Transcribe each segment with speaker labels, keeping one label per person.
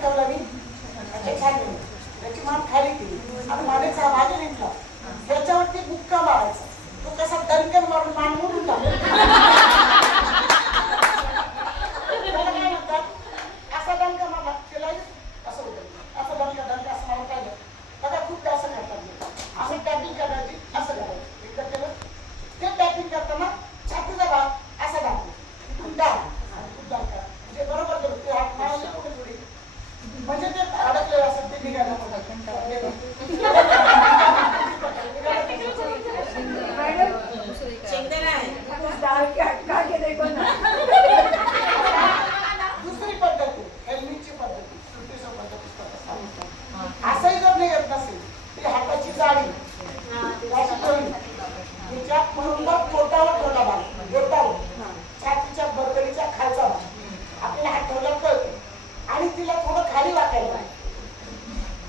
Speaker 1: ठेवला मी. त्याची मान खाली केली. आणि मानेचा मागे घेतला त्याच्यावरती बुक्का मारायचा. तो कसा दणकन मारून मान मोडून टाकला त्याला काय म्हणतात? असा दणका मारला त्याला असं होतं. असं दणका दणका असं मला पाहिलं. बघा खूप जास्त करतात लोक. टॅपिंग करायची. असं करायचं. एकदा केलं. ते टॅपिंग करताना छातीचा भाग असा दाखवतो खूप दाब आणि खूप दणका म्हणजे बरोबर केलं ते हात मारायला कुठे थोडी म्हणजे ते अडकलेलं असं ते निघायला दुसरी पद्धती हेल्मेटची पद्धती सुट्टीच्या पद्धती असंही जर नाही येत नसेल ती हाताची जाळी अशी ठेवली तिच्या पूर्ण पोटावर ठेवला भाग. बोटावर छातीच्या बरबरीच्या खालचा भाग. आपल्याला हात ठेवला कळतो आणि तिला थोडं खाली वाकायला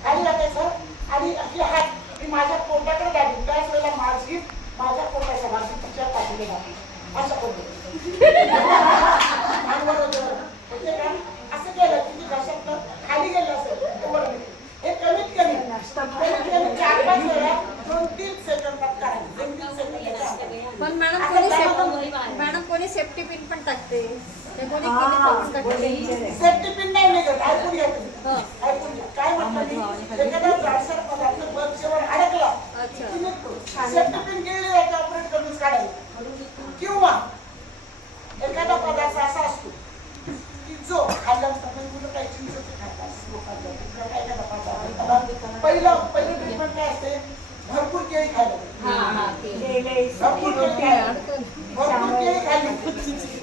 Speaker 1: खाली वाकायचं आणि आपले हात मी माझ्या पोटाकडे दाबी. त्याच वेळेला माझी माझ्या पोटाच्या भाग तिच्या पाठीला दाबी. अशा पद्धतीने मानवर होतं. म्हणजे काय? असं केलं की ती घशातनं खाली गेलं असेल ते वर निघेल. हे कमीत कमी कमीत कमी चार पाच वेळा दोन तीन सेकंदात करायचं दोन तीन सेकंदात
Speaker 2: पण मॅडम कोणी सेफ्टी मॅडम कोणी सेफ्टी पिन पण टाकते? ते कोणी टाकते?
Speaker 1: सेफ्टी पिन नाही निघत ऐकून घ्या तुम्ही.
Speaker 2: हं.
Speaker 1: ऐकून घ्या. काय म्हणतात मी? एखादा जाडसर पदार्थ बर्फच्यावर अडकला
Speaker 2: अच्छा.
Speaker 1: की निघतो सेफ्टी पिन गिळली जाते ऑपरेट करून काढायला किंवा एखादा पदार्थ असा असतो की जो म्हणजे मुलं काही खातात लोकांना पहिलं पहिलं ट्रीटमेंट काय असते भरपूर केळी खायला भरपूर केळी खाल्ली